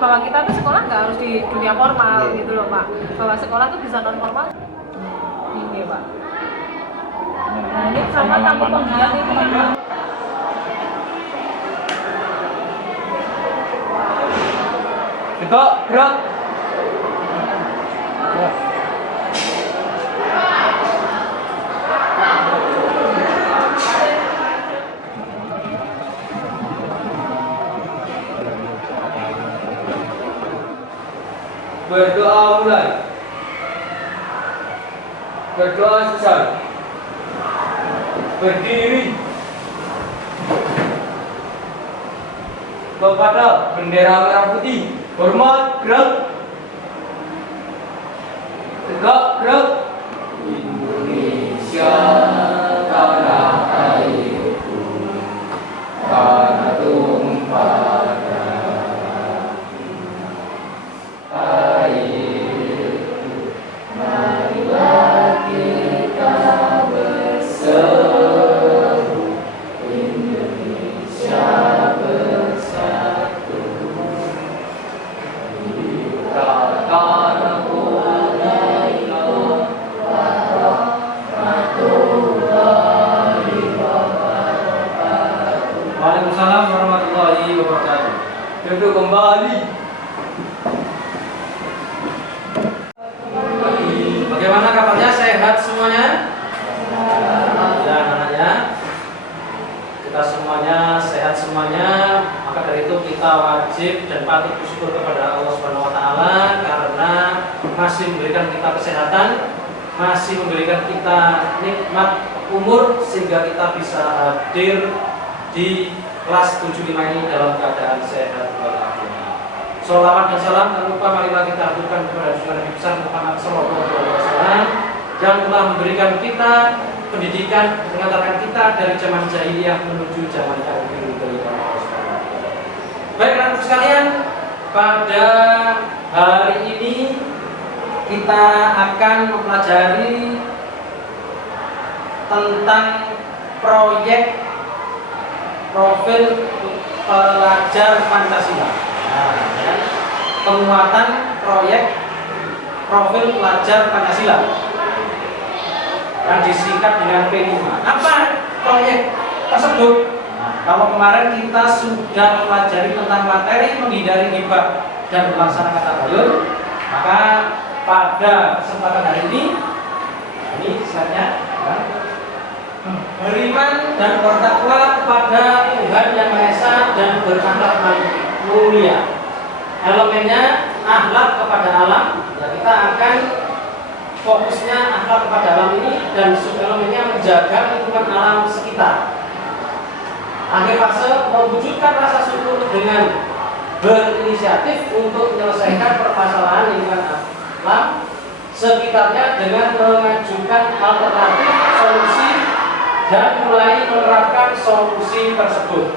bahwa kita tuh sekolah nggak harus di dunia formal gitu loh Pak, bahwa sekolah tuh bisa non formal ini Pak. Nah ini sama tamu penggiat ini Pak. Gerak. Berdoa mulai. Berdoa selesai. Berdiri kepada bendera merah putih. Hormat, gerak. Tegak, gerak. Indonesia tanah airku, tanah tumpah darah. Airku, marilah kita berseru. Indonesia bersatu. Waalaikumsalam warahmatullahi wabarakatuh. Duduk kembali. Bagaimana kabarnya? Sehat semuanya? Ya, anak-anaknya. Kita semuanya sehat semuanya. Maka dari itu kita wajib dan patut bersyukur kepada Allah Subhanahu wa taala karena masih memberikan kita kesehatan, masih memberikan kita nikmat umur sehingga kita bisa hadir di kelas 75 ini dalam keadaan sehat walafiat. Sholawat dan salam tak lupa marilah kita aturkan kepada junjungan Nabi besar Muhammad sallallahu alaihi wasallam yang telah memberikan kita pendidikan, mengantarkan kita dari zaman jahiliyah menuju zaman yang lebih baik. Anak-anak sekalian, pada hari ini kita akan mempelajari tentang proyek profil pelajar Pancasila. Penguatan proyek profil pelajar Pancasila yang disingkat dengan P5. Apa proyek tersebut? Kalau kemarin kita sudah mempelajari tentang materi menghindari ghibah dan melaksanakan tabayun, maka pada kesempatan hari ini slide-nya beriman dan bertakwa kepada Tuhan Yang Maha Esa dan berakhlak mulia. Elemennya akhlak kepada alam. Ya, kita akan fokusnya akhlak kepada alam ini dan subelemennya menjaga lingkungan alam sekitar. Akhir fase mewujudkan rasa syukur dengan berinisiatif untuk menyelesaikan permasalahan lingkungan alam sekitarnya dengan mengajukan alternatif solusi dan mulai menerapkan solusi tersebut.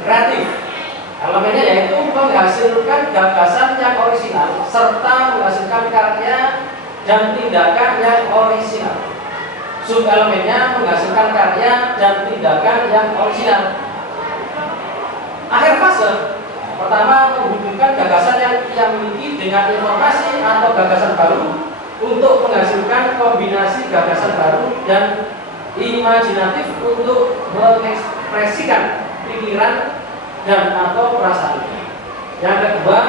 Kreatif. Elemennya yaitu menghasilkan gagasan yang orisinal serta menghasilkan karya dan tindakan yang orisinal. Subelemennya menghasilkan karya dan tindakan yang orisinal. Akhir fase, pertama menghubungkan gagasan yang dimiliki dengan informasi atau gagasan baru untuk menghasilkan kombinasi gagasan baru dan imajinatif untuk mengekspresikan pikiran dan atau perasaan. Yang kedua,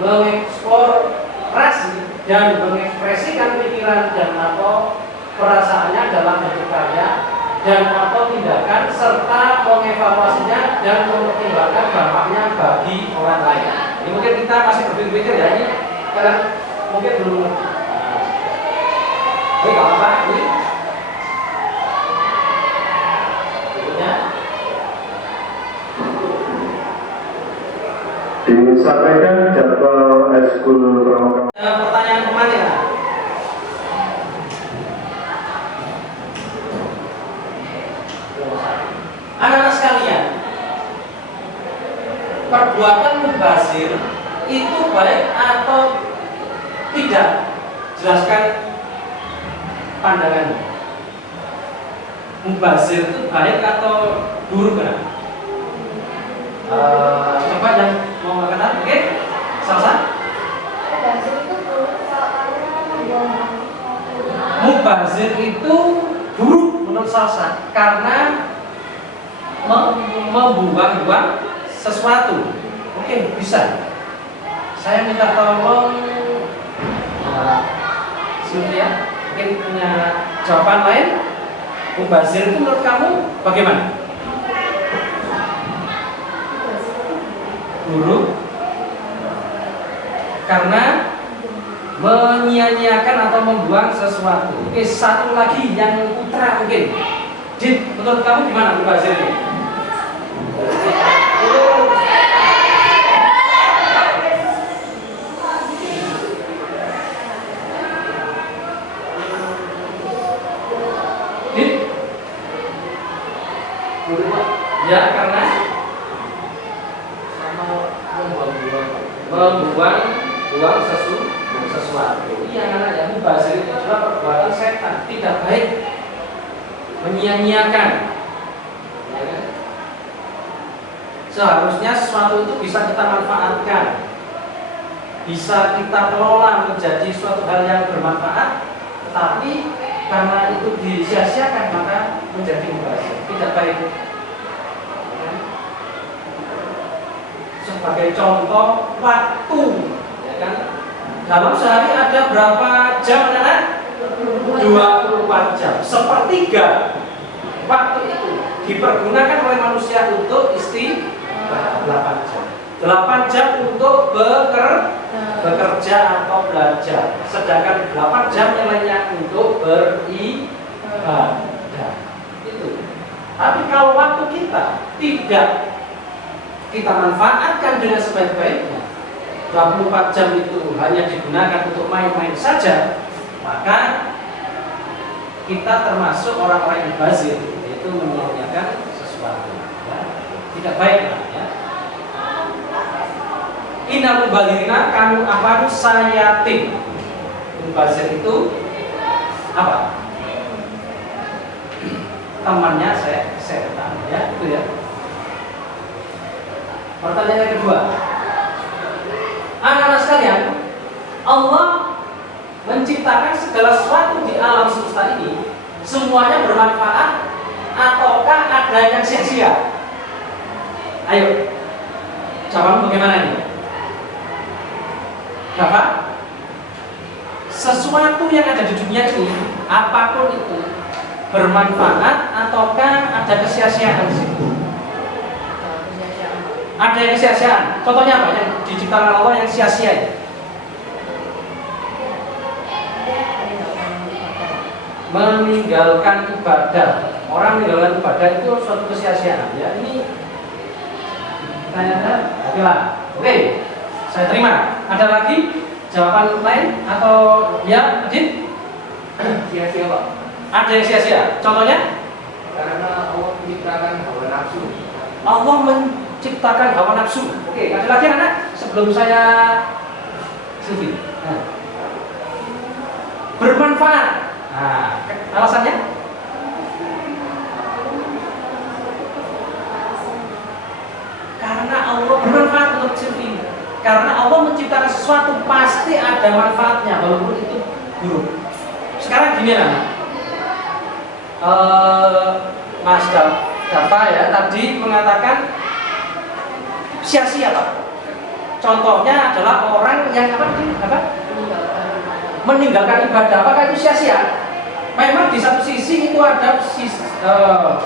mengeksplorasi dan mengekspresikan pikiran dan atau perasaannya dalam bentuk karya dan atau tindakan serta mengevaluasinya dan mempertimbangkan dampaknya bagi orang lain. Ini mungkin kita masih berpikir ya, ini kadang mungkin belum. Ini nggak apa ini. Berikutnya. Disampaikan jadwal eskul pramuka. Pertanyaan kemarin ya. Anak-anak sekalian, perbuatan mubazir itu baik atau tidak? Jelaskan pandangan. Mubazir itu baik atau buruk kan? Coba yang mau mengatakan, oke? Salsa? Mubazir itu buruk menurut Salsa karena membuang-buang sesuatu. Oke, bisa. Saya minta tolong Sylvia, mungkin punya jawaban lain. Mubazir itu menurut kamu bagaimana? Buruk karena menyia-nyiakan atau membuang sesuatu. Oke, satu lagi yang putra mungkin. Dit, menurut kamu gimana mubazir ini? Dit? Ya, karena membuang sesuatu. Iya, karena ya mubazir itu adalah perbuatan setan, tidak baik, menyia-nyiakan. Ya kan? Seharusnya sesuatu itu bisa kita manfaatkan, bisa kita kelola menjadi suatu hal yang bermanfaat, tetapi karena itu disia-siakan maka menjadi mubazir, tidak baik. Sebagai contoh waktu, ya kan? Dalam sehari ada berapa jam anak? 24 jam. Sepertiga waktu itu dipergunakan oleh manusia untuk istirahat 8 jam. 8 jam untuk bekerja atau belajar. Sedangkan 8 jam yang lainnya untuk beribadah. Itu. Tapi kalau waktu kita tidak kita manfaatkan dengan sebaik-baiknya, 24 jam itu hanya digunakan untuk main-main saja, maka kita termasuk orang-orang yang bazir, yaitu menyia-nyiakan sesuatu. Ya. Tidak baik, ya. Innal mubadzirina kanu ahwanu sayatin. Mubazir itu apa? Temannya setan, ya, itu ya. Pertanyaan yang kedua, anak-anak sekalian, Allah menciptakan segala sesuatu di alam semesta ini, semuanya bermanfaat ataukah ada yang sia-sia? Ayo, jawaban bagaimana ini? Bapak, sesuatu yang ada di dunia ini, apapun itu, bermanfaat ataukah ada kesia-siaan di situ? Ada yang sia-siaan. Contohnya apa yang diciptakan Allah yang sia-sia? Meninggalkan ibadah. Orang meninggalkan ibadah itu suatu kesia-siaan. Ya, ini tanya-tanya. Oke lah. Oke, saya terima. Ada lagi jawaban lain atau ya, Adit? Sia-sia Pak. Ada yang sia-sia. Contohnya? Karena Allah menciptakan hawa nafsu. Allah menciptakan hawa nafsu. Oke, ada lagi anak? Sebelum saya Silvi. Nah. Bermanfaat. Nah, alasannya? Karena Allah bermanfaat untuk Silvi. Karena Allah menciptakan sesuatu pasti ada manfaatnya, walaupun itu buruk. Sekarang gini anak. Mas Dafa ya tadi mengatakan sia-sia Pak. Contohnya adalah orang yang meninggalkan ibadah. Apakah itu sia-sia? Memang di satu sisi itu ada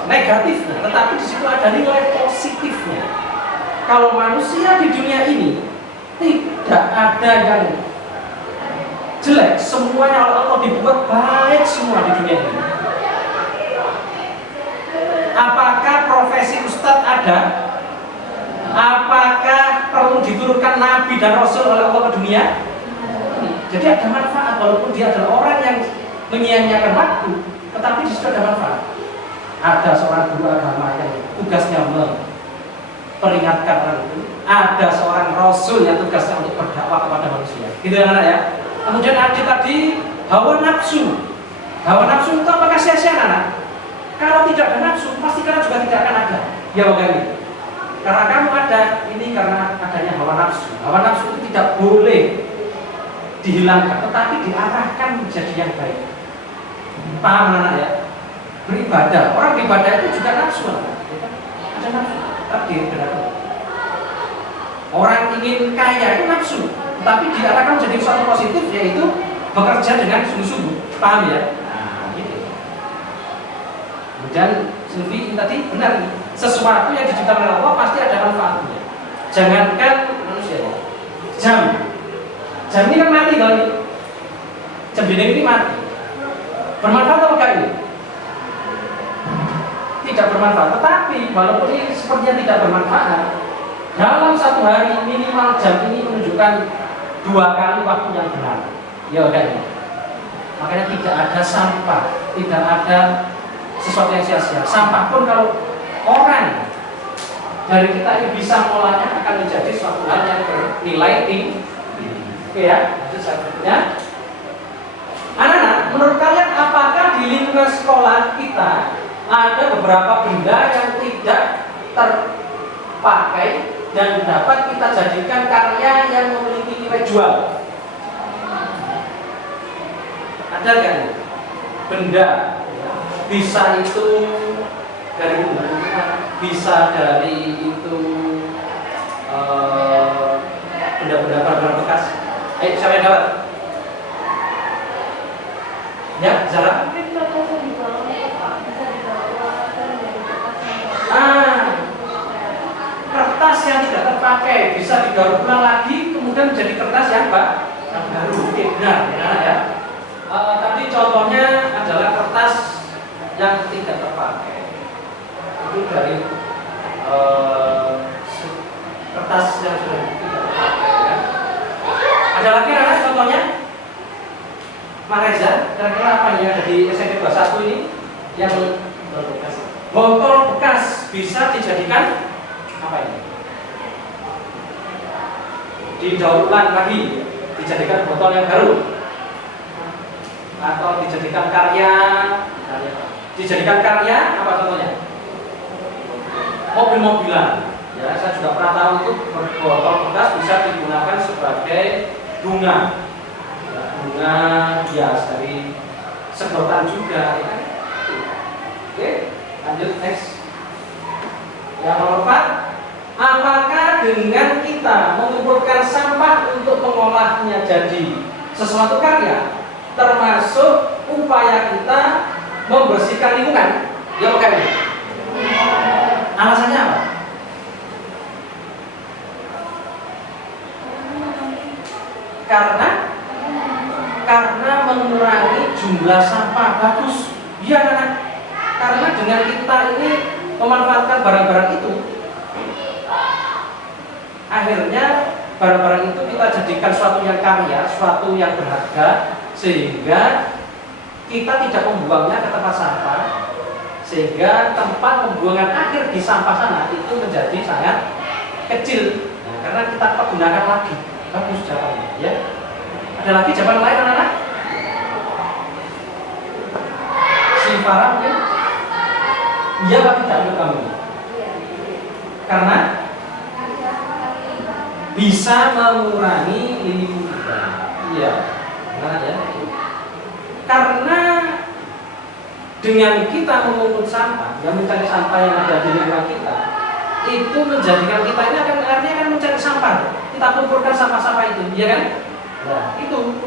negatifnya, tetapi di situ ada nilai positifnya. Kalau manusia di dunia ini tidak ada yang jelek, semuanya oleh Allah dibuat baik semua di dunia ini. Apakah profesi ustadz ada? Apakah perlu diturunkan nabi dan rasul oleh Allah ke dunia? Jadi ada manfaat walaupun dia adalah orang yang menyia-nyiakan waktu, tetapi di situ ada manfaat. Ada seorang guru agama yang tugasnya memperingatkan orang itu. Ada seorang rasul yang tugasnya untuk berdakwah kepada manusia. Gitu ya anak ya. Kemudian ada tadi hawa nafsu. Hawa nafsu itu apakah sia-sia anak? Kalau tidak ada nafsu, pasti kalian juga tidak akan ada. Ya bukan? Karena kamu ada, ini karena adanya hawa nafsu. Hawa nafsu itu tidak boleh dihilangkan, tetapi diarahkan menjadi yang baik. Paham anak ya? Beribadah, orang beribadah itu juga nafsu, ada nafsu, tapi benar. Orang ingin kaya itu nafsu, tapi diarahkan menjadi sesuatu positif, yaitu bekerja dengan sungguh-sungguh. Paham ya? Nah, gitu. Kemudian Sylvie tadi benar, sesuatu yang diciptakan oleh Allah pasti ada manfaatnya. Jangankan manusia, jam ini kan mati kali. Jam dinding ini mati. Bermanfaat atau enggak ini? Tidak bermanfaat. Tetapi walaupun ini sepertinya tidak bermanfaat, dalam satu hari minimal jam ini menunjukkan 2 kali waktu yang benar. Ya udah ini. Makanya tidak ada sampah, tidak ada sesuatu yang sia-sia. Sampah pun kalau orang dari kita ini bisa mengolahnya akan menjadi suatu hal yang bernilai tinggi. Oke ya, itu selanjutnya. Anak-anak, menurut kalian apakah di lingkungan sekolah kita ada beberapa benda yang tidak terpakai dan dapat kita jadikan karya yang memiliki nilai jual? Ada kan? Benda, bisa itu dari bisa dari itu benda-benda barang bekas. Ayo, siapa yang dapat? Ya, Zara? Kertas yang tidak terpakai bisa didaur ulang lagi, kemudian menjadi kertas yang baru. Benar, ya. Tadi contohnya adalah kertas yang tidak terpakai. Itu dari kertas yang sudah tidak terpakai. Ya. Ada lagi anak contohnya? Mas Reza, kira-kira apa yang ada di SMP 21 ini yang botol bekas bisa dijadikan apa ini? Didaur ulang lagi, dijadikan botol yang baru, atau dijadikan karya apa contohnya? Mobil-mobilan. Ya, saya juga pernah tahu itu botol bekas bisa digunakan sebagai bunga. Bunga hias dari sedotan juga, ya. Oke, lanjut next. Yang nomor 4, apakah dengan kita mengumpulkan sampah untuk mengolahnya jadi sesuatu karya, termasuk upaya kita membersihkan lingkungan? Ya bukan? Alasannya apa? Karena mengurangi jumlah sampah. Bagus. Iya kan? Karena dengan kita ini memanfaatkan barang-barang itu, akhirnya barang-barang itu kita jadikan suatu yang karya, suatu yang berharga, sehingga kita tidak membuangnya ke tempat sampah, sehingga tempat pembuangan akhir di sampah sana itu menjadi sangat kecil. Nah, karena kita gunakan lagi. Bagus jawabannya, ya. Ada lagi jawaban lain anak-anak? Si Farah mungkin? Iya apa tidak menurut kamu? Karena bisa mengurangi lingkungan. Iya, benar ya. Karena dengan kita memungut sampah, yang mencari sampah yang ada di lingkungan kita, itu menjadikan kita ini artinya akan mencari sampah. Kita kumpulkan sampah-sampah itu, iya kan? Nah, itu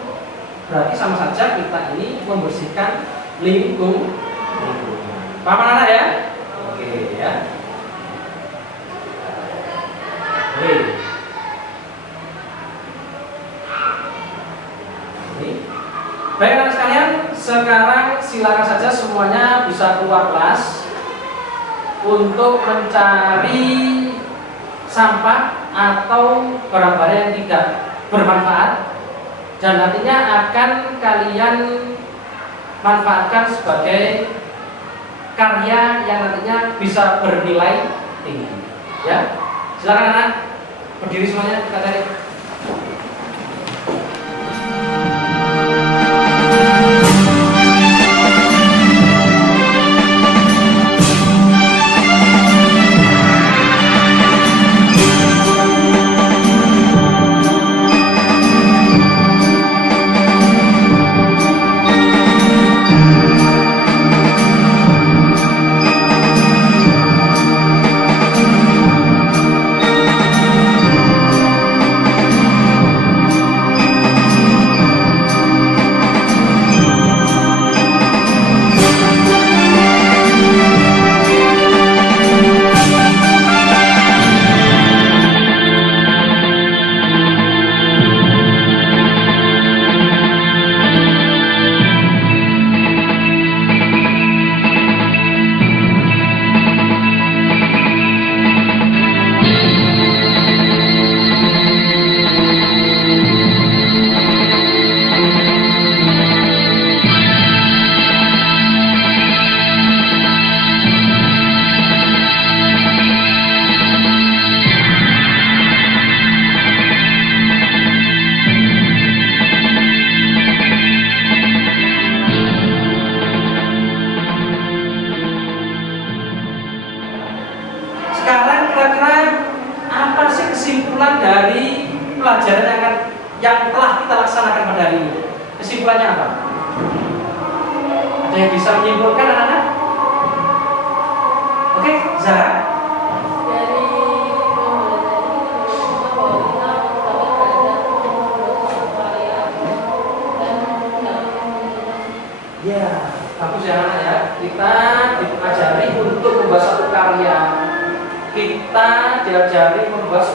berarti sama saja kita ini membersihkan lingkungan. Paham anak ya? Oke ya. Oke. Baik anak sekalian, sekarang silakan saja semuanya bisa keluar kelas untuk mencari sampah atau barang-barang yang tidak bermanfaat dan nantinya akan kalian manfaatkan sebagai karya yang nantinya bisa bernilai tinggi. Ya, silakan anak berdiri semuanya, kita cari. laksanakan pada hari ini. Kesimpulannya apa? Ada yang bisa menyimpulkan anak-anak? Oke, Zara. Dari Ya, bagus ya anak ya. Kita diajari untuk membuat satu karya. Kita diajari membuat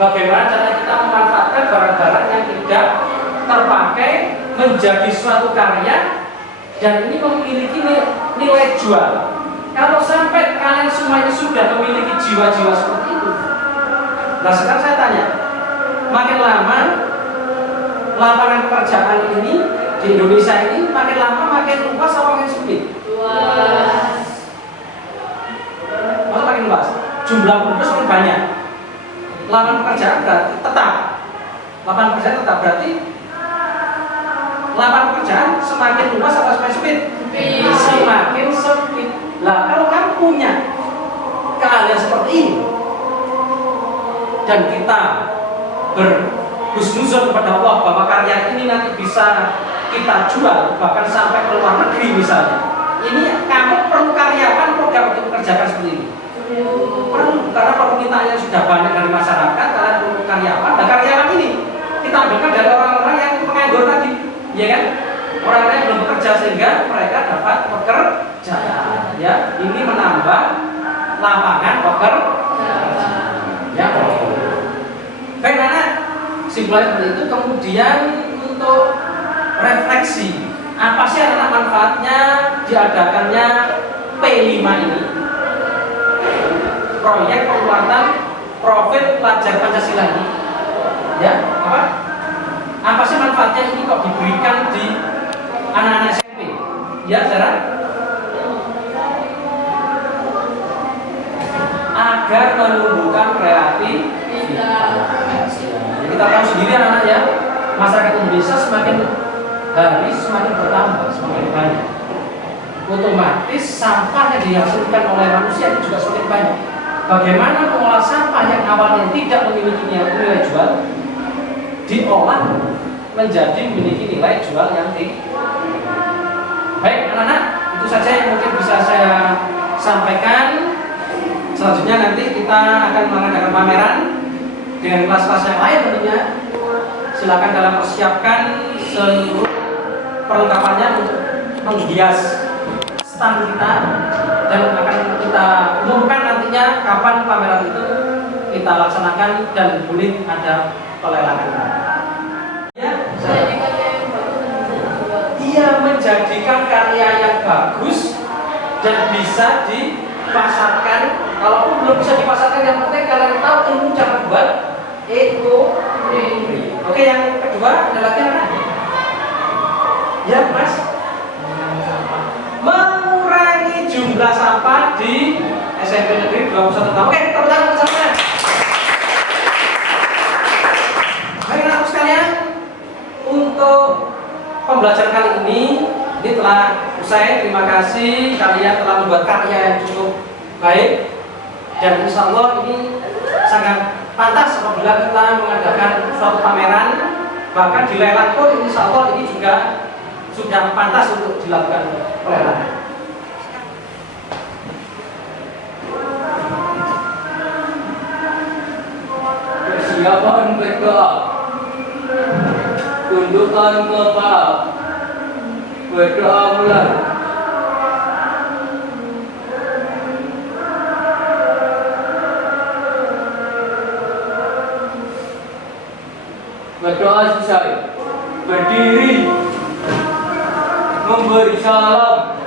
bagaimana cara kita memanfaatkan barang-barang yang tidak terpakai menjadi suatu karya dan ini memiliki nilai jual. Kalau sampai kalian semuanya sudah memiliki jiwa-jiwa seperti itu, nah sekarang saya tanya, makin lama lapangan pekerjaan ini di Indonesia ini makin lama makin luas atau makin sempit? luas. Masa makin luas? Jumlah penduduk semakin banyak. Lapangan pekerjaan berarti tetap. Lapangan pekerjaan tetap berarti lapangan pekerjaan semakin luas atau semakin sempit? Semakin sempit. Lah kalau kamu punya keahlian seperti ini dan kita berhusnuzon kepada Allah bahwa karya ini nanti bisa kita jual bahkan sampai ke luar negeri misalnya, ini kamu perlu karyawan program untuk mengerjakan seperti ini? Perlu, karena permintaannya sudah banyak dari masyarakat. Kalian perlu karyawan, dan karyawan ini kita ambilkan dari orang-orang yang menganggur tadi, ya kan? Orang-orang yang belum bekerja sehingga mereka dapat pekerjaan. Ya, ini menambah lapangan pekerjaan. Ya, baik anak, simpulannya seperti itu. Kemudian untuk refleksi, apa sih anak manfaatnya diadakannya P5 ini? Proyek penguatan profil pelajar Pancasila ini, ya apa sih manfaatnya ini kok diberikan di anak-anak SMP? Ya, Zara? Agar menumbuhkan kreativitas. Ya, kita tahu sendiri anak-anak ya, masyarakat Indonesia semakin hari semakin bertambah, semakin banyak. Otomatis sampah yang dihasilkan oleh manusia itu juga semakin banyak. Bagaimana mengolah sampah yang awalnya tidak memiliki nilai jual diolah menjadi memiliki nilai jual yang tinggi. Baik anak-anak, itu saja yang mungkin bisa saya sampaikan. Selanjutnya nanti kita akan mengadakan pameran dengan kelas-kelas yang lain tentunya. Silakan dalam persiapkan seluruh perlengkapannya untuk menghias stand kita dan akan kita umumkan nantinya kapan pameran itu kita laksanakan dan boleh ada pelelangan. Ya, dia menjadikan karya yang bagus dan bisa dipasarkan. Kalaupun belum bisa dipasarkan, yang penting kalian tahu ilmu cara buat eco-friendly. Oke, yang kedua ada lagi anak? Ya, Mas. Mengurangi jumlah sampah di SMP Negeri 21 tahun. Oke, tepuk tangan bersama. Baik anak sekalian, untuk pembelajaran kali ini telah usai. Terima kasih kalian telah membuat karya yang cukup baik dan insya Allah ini sangat pantas apabila kita mengadakan suatu pameran, bahkan di lelang pun insya Allah ini juga sudah pantas untuk dilakukan pelelangan. Persiapan berdoa. Tundukkan kepala. Berdoa mulai. Berdoa selesai. Berdiri. Memberi salam.